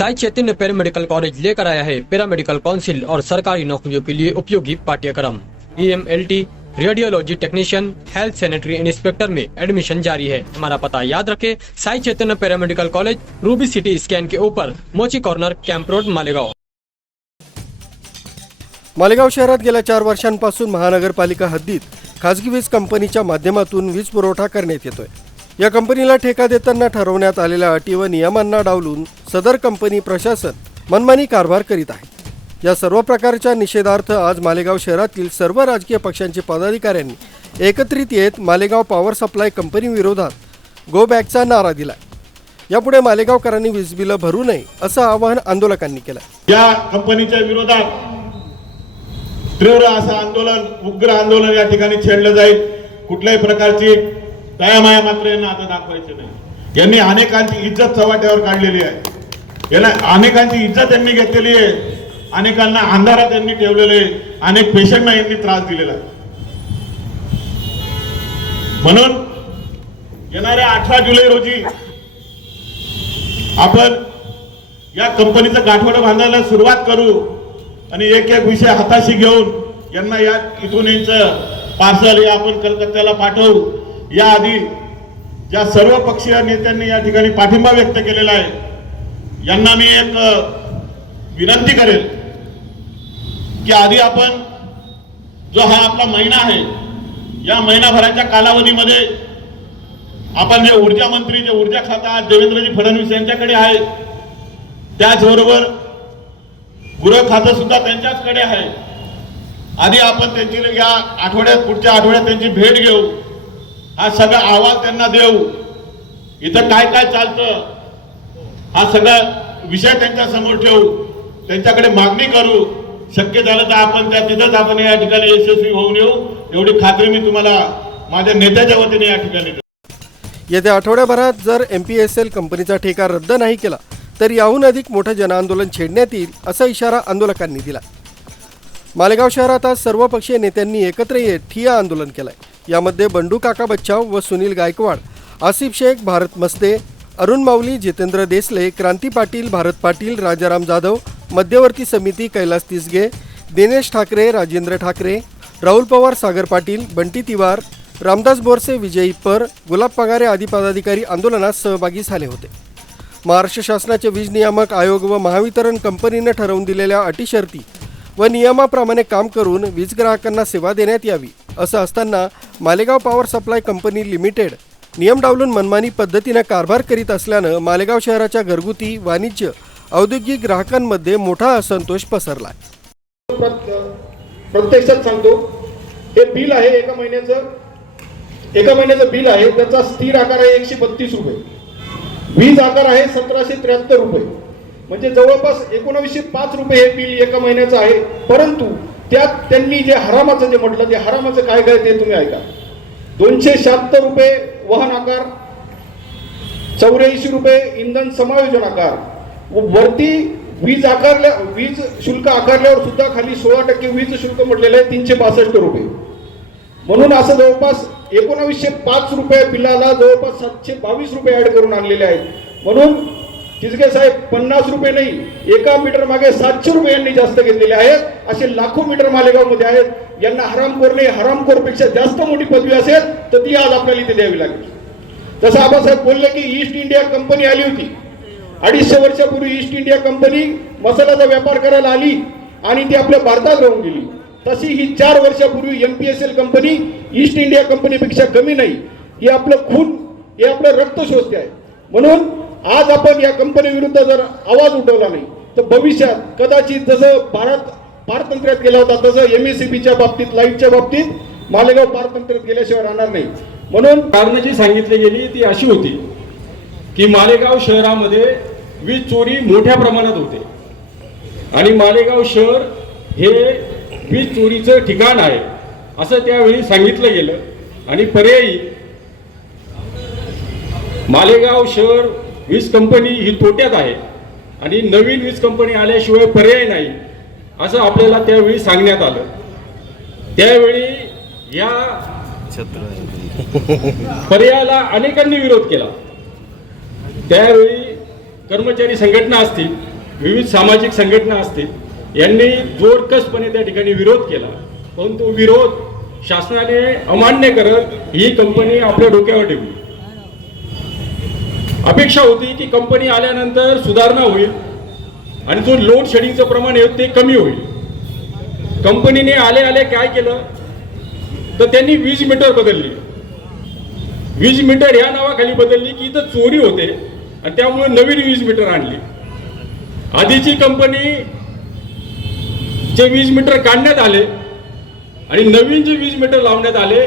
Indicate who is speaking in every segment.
Speaker 1: Sai Chaitanya paramedical college लेकर आया है पैरामेडिकल काउंसिल और सरकारी नौकरियों के लिए उपयोगी पाठ्यक्रम। E M L T radiology technician health sanitary inspector में एडमिशन जारी है। हमारा पता याद रखें Sai Chaitanya paramedical college Ruby City Scan के ऊपर Mochi corner camp road Malegaon.
Speaker 2: Malegaon शहरात गेल्या चार वर्षांपासून महानगरपालिका हद्दीत खाजगी वीज कंपनीच्या माध्यमातून वीज पुरवठा करण्यात येतोय. या कंपनीला ठेका देताना ठरवण्यात आलेल्या अटी व नियमांना डावलून सदर कंपनी प्रशासन मनमानी कारभार करीत आहे. या सर्व प्रकारच्या निषेधार्थ आज मालेगाव शहरातील सर्व राजकीय पक्षांचे पदाधिकाऱ्यांनी एकत्रित येत मालेगाव पॉवर सप्लाय कंपनी विरोधात गो बॅकचा नारा दिला यापुढे मालेगावकरांनी वीज बिलं भरू नये असं आवाहन आंदोलकांनी केलं
Speaker 3: या कंपनीच्या विरोधात तीव्र असं आंदोलन उग्र आंदोलन या ठिकाणी छेडलं जाईल. कुठल्याही प्रकारची दयामाया मात्र यांना आता दाखवायचं नाही. यांनी अनेकांची इज्जत चव्हाट्यावर काढलेली आहे. याला अनेकांची इज्जत यांनी घेतलेली आहे. अनेकांना अंधारात यांनी ठेवलेले अनेक पेशंटना यांनी त्रास दिलेला म्हणून येणाऱ्या अठरा जुलै रोजी आपण या कंपनीचं गाठवडं बांधायला सुरुवात करू आणि एक एक विषय हाताशी घेऊन यांना या इथून यांचं पार्सल हे आपण कलकत्त्याला पाठवू. याआधी ज्या सर्व पक्षीय नेत्यांनी या ठिकाणी पाठिंबा व्यक्त केलेला आहे यांना मी एक विनंती करेल की आधी आपण जो हा आपला महिना आहे या महिनाभराच्या कालावधीमध्ये आपण जे ऊर्जा मंत्री जे ऊर्जा खाता देवेंद्रजी फडणवीस यांच्याकडे आहे त्याचबरोबर गृह खातं सुद्धा त्यांच्याचकडे आहे. आधी आपण त्यांची या आठवड्यात पुढच्या आठवड्यात त्यांची भेट घेऊ. हा सगळा अहवाल त्यांना देऊ. इथं काय काय चालतं हा सगळा विषय त्यांच्यासमोर ठेवू. त्यांच्याकडे मागणी करू. शक्य झालं तर आपण त्या तिथंच आपण या ठिकाणी यशस्वी होऊन येऊ. एवढी खात्री मी तुम्हाला माझ्या नेत्याच्या वतीने या ठिकाणी
Speaker 2: येत्या आठवड्याभरात जर एम पी एस एल कंपनीचा ठेका रद्द नाही केला तर याहून अधिक मोठं जनआंदोलन छेडण्यात येईल असा इशारा आंदोलकांनी दिला मालेगाव शहरात आज सर्वपक्षीय नेत्यांनी एकत्र येत ठिया आंदोलन केलंय. यामध्ये बंडू काका बच्चाव व सुनील गायकवाड आसिफ शेख भारत मस्ते अरुण माऊली जितेंद्र देसले क्रांती पाटील भारत पाटील राजाराम जाधव मध्यवर्ती समिती कैलास तिसगे दिनेश ठाकरे राजेंद्र ठाकरे राहुल पवार सागर पाटील बंटी तिवार रामदास बोरसे विजय इप्पर गुलाब पगारे आदी पदाधिकारी आंदोलनात सहभागी झाले होते. महाराष्ट्र शासनाचे वीज नियामक आयोग व महावितरण कंपनीनं ठरवून दिलेल्या अटी शर्ती व नियमाप्रमाणे काम करून वीज ग्राहकांना सेवा देण्यात यावी असं असताना Malegaon power supply company limited नियम डावलून मनमानी पद्धतीनं कारभार करीत असल्यानं मालेगाव शहराच्या घरगुती वाणिज्य औद्योगिक ग्राहकांमध्ये मोठा असंतोष पसरला आहे
Speaker 4: प्रत्यक्षात सांगतो हे बिल आहे एका महिन्याचं एका महिन्याचं बिल आहे त्याचा स्थिर आकार आहे एकशे बत्तीस रुपये. वीज आकार आहे सतराशे त्र्याहत्तर रुपये. म्हणजे जवळपास एकोणावीसशे पाच रुपये हे बिल एका महिन्याचं आहे परंतु त्यात त्यांनी जे हरामाचं जे म्हटलं ते हरामाचं काय काय ते तुम्ही ऐका. दोनशे शहात्तर रुपये वाहन आकार चौऱ्याऐंशी रुपये इंधन समायोजन आकार. व वरती वीज आकारल्या वीज शुल्क आकारल्यावर सुद्धा खाली सोळा टक्के वीज शुल्क म्हटलेलं आहे तीनशे बासष्ट रुपये. म्हणून असं जवळपास एकोणावीसशे पाच रुपये बिलाला जवळपास सातशे बावीस रुपये ऍड करून आणलेले आहेत. म्हणून तिसगे साहेब पन्नास रुपये नाही एका मीटर मागे सातशे रुपये यांनी जास्त घेतलेले आहेत. असे लाखो मीटर मालेगावमध्ये आहेत. यांना हरामखोर नाही हरामखोरपेक्षा जास्त मोठी पदवी असेल तर ती आज आपल्याला इथे द्यावी लागेल. जसं आबासाहेब बोलले की ईस्ट इंडिया कंपनी आली होती. अडीचशे वर्षापूर्वी ईस्ट इंडिया कंपनी मसाल्याचा व्यापार करायला आली आणि ती आपल्या भारतात राहून गेली. तशी ही चार वर्षापूर्वी M P S L company East India कंपनीपेक्षा कमी नाही. ही आपलं खून हे आपलं रक्त शोषते आहे. म्हणून आज आपण या कंपनी विरुद्ध जर आवाज उठवला नाही तर भविष्यात कदाचित जसं भारत पारतंत्र्यात गेला होता तसं एम एस बाबतीत लाईटच्या बाबतीत मालेगाव पारतंत्र्यात गेल्याशिवाय राहणार नाही. म्हणून
Speaker 5: कारणं जी सांगितली गेली ती अशी होती की मालेगाव शहरामध्ये वीज चोरी मोठ्या प्रमाणात होते. आणि मालेगाव शहर हे वीज चोरीचं ठिकाण आहे असं त्यावेळी सांगितलं गेलं. आणि पर्यायी मालेगाव शहर वीज कंपनी ही तोट्यात आहे आणि नवीन वीज कंपनी आल्याशिवाय पर्याय नाही असं आपल्याला त्यावेळी सांगण्यात आलं. त्यावेळी या पर्यायाला अनेकांनी विरोध केला. त्यावेळी कर्मचारी संघटना असतील विविध सामाजिक संघटना असतील यांनी जोरकसपणे त्या ठिकाणी विरोध केला. पण तो विरोध शासनाने अमान्य करत ही कंपनी आपल्या डोक्यावर ठेवली. अपेक्षा होती की कंपनी आल्यानंतर सुधारणा होईल आणि जो लोड शेडिंगचं प्रमाण आहे ते कमी होईल. कंपनीने आले आले काय केलं? तर त्यांनी वीज मीटर बदलली. वीज मीटर या नावाखाली बदलली की इथं चोरी होते आणि त्यामुळे नवीन वीज मीटर आणली. आधीची कंपनी जे वीज मीटर काढण्यात आले आणि नवीन जे वीज मीटर लावण्यात आले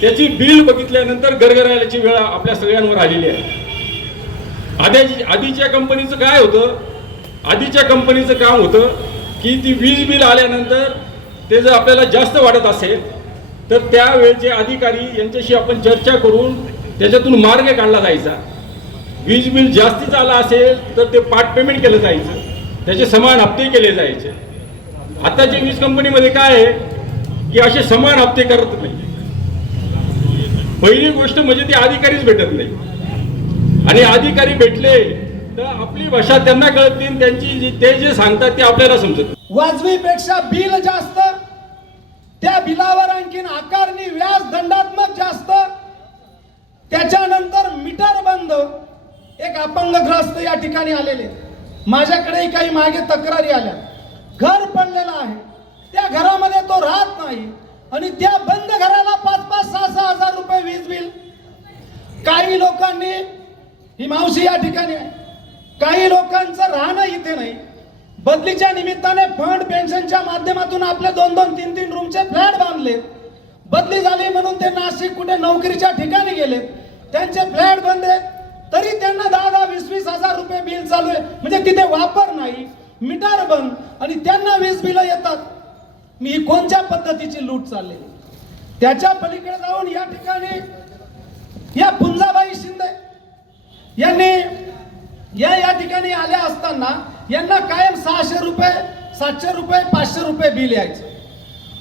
Speaker 5: त्याची बिल बघितल्यानंतर गरगरायची वेळ आपल्या सगळ्यांवर आलेली आहे. आधी आधीच्या कंपनीचं काय होतं? आधीच्या कंपनीचं काम होतं की ती वीज बिल आल्यानंतर ते जर आपल्याला जास्त वाटत असेल तर त्यावेळेचे अधिकारी यांच्याशी आपण चर्चा करून त्याच्यातून मार्ग काढला जायचा. वीज बिल जास्तीच आला असेल तर ते पार्ट पेमेंट केलं जायचं. त्याचे समान हप्ते केले जायचे. आताच्या वीज कंपनीमध्ये काय आहे? की असे समान हप्ते करत नाही. पहिली गोष्ट म्हणजे ते अधिकारीच भेटत नाही. आणि अधिकारी भेटले तर आपली भाषा त्यांना कळतील त्यांची जी ते जे सांगतात ते आपल्याला समजत
Speaker 6: वाजवीपेक्षा बिल जास्त त्या बिलावर आणखीन आकारणी व्याज दंडात्मक जास्त. त्याच्यानंतर मीटर बंद. एक अपंगग्रस्त या ठिकाणी आलेले. माझ्याकडे काही मागे तक्रारी आल्या. घर पडलेलं आहे. त्या घरामध्ये तो राहत नाही. आणि त्या बंद घराला पाच पाच सहा सहा हजार रुपये वीज बिल. काही लोकांनी ही मावशी या ठिकाणी आहे. काही लोकांचं राहणं इथे नाही. बदलीच्या निमित्ताने फंड पेन्शनच्या माध्यमातून आपले दोन दोन तीन तीन रूमचे फ्लॅट बांधले बदली झाली म्हणून ते नाशिक कुठे नोकरीच्या ठिकाणी गेले त्यांचे फ्लॅट बंद आहेत. तरी त्यांना दहा दहा वीस वीस हजार रुपये बिल चालू आहे. म्हणजे तिथे वापर नाही मीटर बंद आणि त्यांना वीज बिल येतात. मी ही कोणत्या पद्धतीची लूट चालले? त्याच्या पलीकडे जाऊन या ठिकाणी या पुंजाबाई शिंदे यांनी या या ठिकाणी आल्या असताना यांना कायम सहाशे रुपये सातशे रुपये पाचशे रुपये बिल यायचं.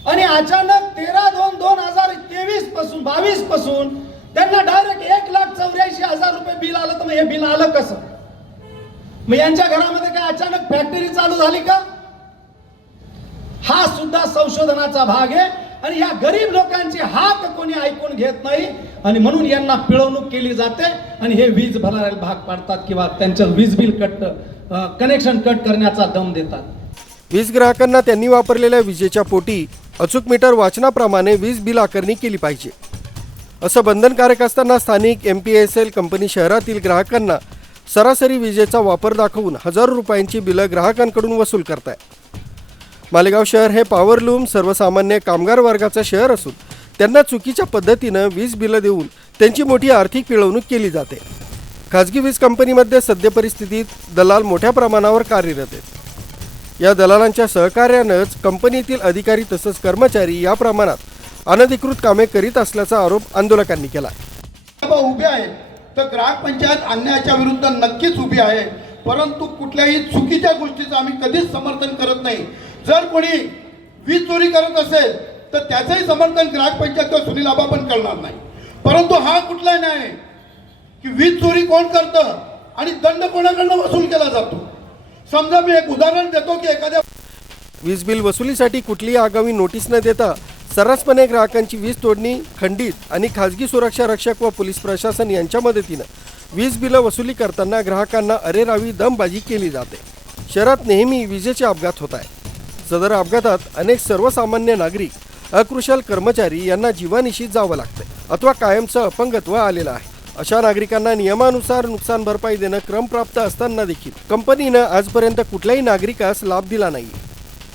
Speaker 6: आणि अचानक तेरा दोन दोन हजार तेवीसपासून बावीसपासून त्यांना डायरेक्ट एक लाख चौऱ्याऐंशी हजार रुपये बिल आलं. तर मग हे बिल आलं कसं? मग यांच्या घरामध्ये काय अचानक फॅक्टरी चालू झाली का? हा सुद्धा संशोधनाचा भाग आहे. आणि या गरीब लोकांचे हात कोणी ऐकून घेत नाही आणि म्हणून यांना पिळवणूक केली जाते आणि हे वीज भरायला भाग पाडतात किंवा त्यांचं वीज बिल कट कनेक्शन कट करण्याचा दम देतात.
Speaker 2: वीज ग्राहकांना त्यांनी वापरलेल्या विजेच्या पोटी अचूक मीटर वाचनाप्रमाणे वीज बिल आकारणी केली पाहिजे. असं बंधनकारक असताना स्थानिक M P S L company शहरातील ग्राहकांना सरासरी विजेचा वापर दाखवून हजारो रुपयांची बिलं ग्राहकांकडून वसूल करताय. मालेगाव शहर हे पॉवरलूम सर्वसामान्य कामगार वर्गाचं शहर असून त्यांना चुकीच्या पद्धतीनं वीज बिलं देऊन त्यांची मोठी आर्थिक पिळवणूक केली जाते. खाजगी वीज कंपनीमध्ये सद्य परिस्थितीत दलाल मोठ्या प्रमाणावर कार्यरत आहेत. या दलालांच्या सहकार्यानंच कंपनीतील अधिकारी तसंच कर्मचारी या प्रमाणात अनधिकृत कामे करीत असल्याचा आरोप आंदोलकांनी केला.
Speaker 4: उभे आहे तर ग्राहक पंचायत अन्यायाच्या विरुद्ध नक्कीच उभी आहे. परंतु कुठल्याही चुकीच्या गोष्टीचं आम्ही कधीच समर्थन करत नाही. जर कोणी वीज चोरी करत असेल तर त्याचंही समर्थन ग्राहक पंचायत किंवा सुनील आबा पण करणार नाही. परंतु हा कुठला न्याय आहे की वीज चोरी कोण करतं आणि दंड कोणाकडनं वसूल केला जातो? समजा मी एक उदाहरण देतो की एखाद्या
Speaker 2: वीज बिल वसुलीसाठी कुठलीही आगामी नोटीस न देता सर्रासपणे ग्राहकांची वीज तोडणी खंडित आणि खाजगी सुरक्षा रक्षक व पोलीस प्रशासन यांच्या मदतीनं वीज बिलं वसुली करताना ग्राहकांना अरेरावी दमबाजी केली जाते. शहरात नेहमी विजेचे अपघात होत आहे सदर अपघातात अनेक सर्वसामान्य नागरिक अकुशल कर्मचारी यांना जीवानिशी जावं लागतंय. अथवा कायमचं अपंगत्व आलेलं आहे. अशा नागरिकांना नियमानुसार नुकसान भरपाई देणं क्रमप्राप्त असताना देखील कंपनीनं आजपर्यंत कुठल्याही नागरिकास लाभ दिला नाही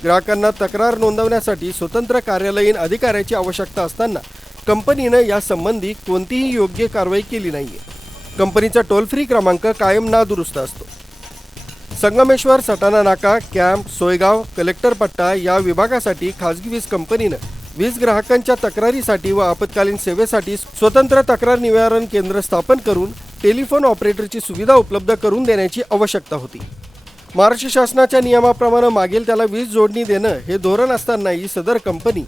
Speaker 2: ग्राहकांना तक्रार नोंदवण्यासाठी स्वतंत्र कार्यालयीन अधिकाऱ्याची आवश्यकता असताना कंपनीनं यासंबंधी कोणतीही योग्य कारवाई केली नाही कंपनीचा टोल फ्री क्रमांक कायम नादुरुस्त असतो. संगमेश्वर सटाणा नाका कॅम्प सोयगाव कलेक्टर पट्टा या विभागासाठी खाजगी वीज कंपनीनं वीज ग्राहकांच्या तक्रारीसाठी व आपत्कालीन सेवेसाठी स्वतंत्र तक्रार निवारण केंद्र स्थापन करून टेलिफोन ऑपरेटरची सुविधा उपलब्ध करून देण्याची आवश्यकता होती. महाराष्ट्र शासनाच्या नियमाप्रमाणे मागेल त्याला वीज जोडणी देणं हे धोरण असतानाही सदर कंपनी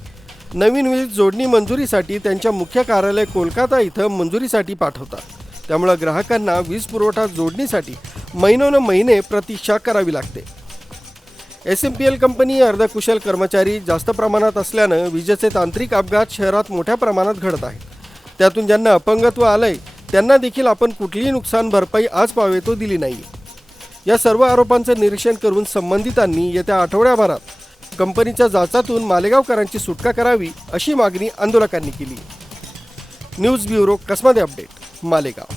Speaker 2: नवीन वीज जोडणी मंजुरीसाठी त्यांच्या मुख्य कार्यालय कोलकाता इथं मंजुरीसाठी पाठवतात. त्यामुळं ग्राहकांना वीज पुरवठा जोडणीसाठी महिनोन महिने प्रतीक्षा करावी लागते. S M P L company अर्धकुशल कर्मचारी जास्त प्रमाणात असल्यानं विजेचे तांत्रिक अपघात शहरात मोठ्या प्रमाणात घडत आहेत. त्यातून ज्यांना अपंगत्व आलंय त्यांना देखील आपण कुठलीही नुकसान भरपाई आज पावे तो दिली नाही. या सर्व आरोपांचं निरीक्षण करून संबंधितांनी येत्या आठवड्याभरात कंपनीच्या जाचातून मालेगावकरांची सुटका करावी अशी मागणी आंदोलकांनी केली. न्यूज ब्युरो कसमध्ये अपडेट मालेगाव.